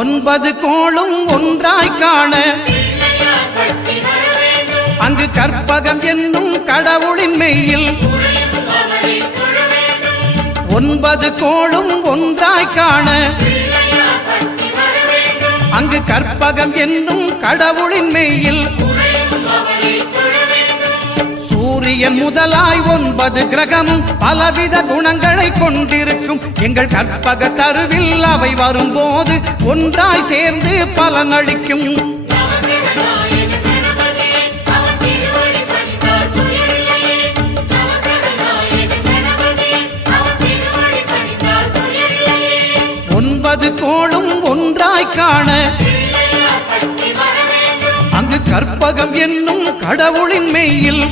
ஒன்பது கோளும் ஒன்றாய் காண அங்கு கற்பகம் என்னும் கடவுளின் மெய்யில் ஒன்பது கோளும் ஒன்றாய் காண அங்கு கற்பகம் என்னும் கடவுளின் மெய்யில் சூரியன் முதலாய் 9 கிரகமும் பலவித குணங்களை கொண்டிருக்கும் எங்கள் கற்பக தருவில் அவை வரும்போது ஒன்றாய் சேர்ந்து பலனளிக்கும். ஒன்பது கோளும் ஒன்றாய் காண அங்கு கற்பகம் என்னும் கடவுளின் மெய்யில்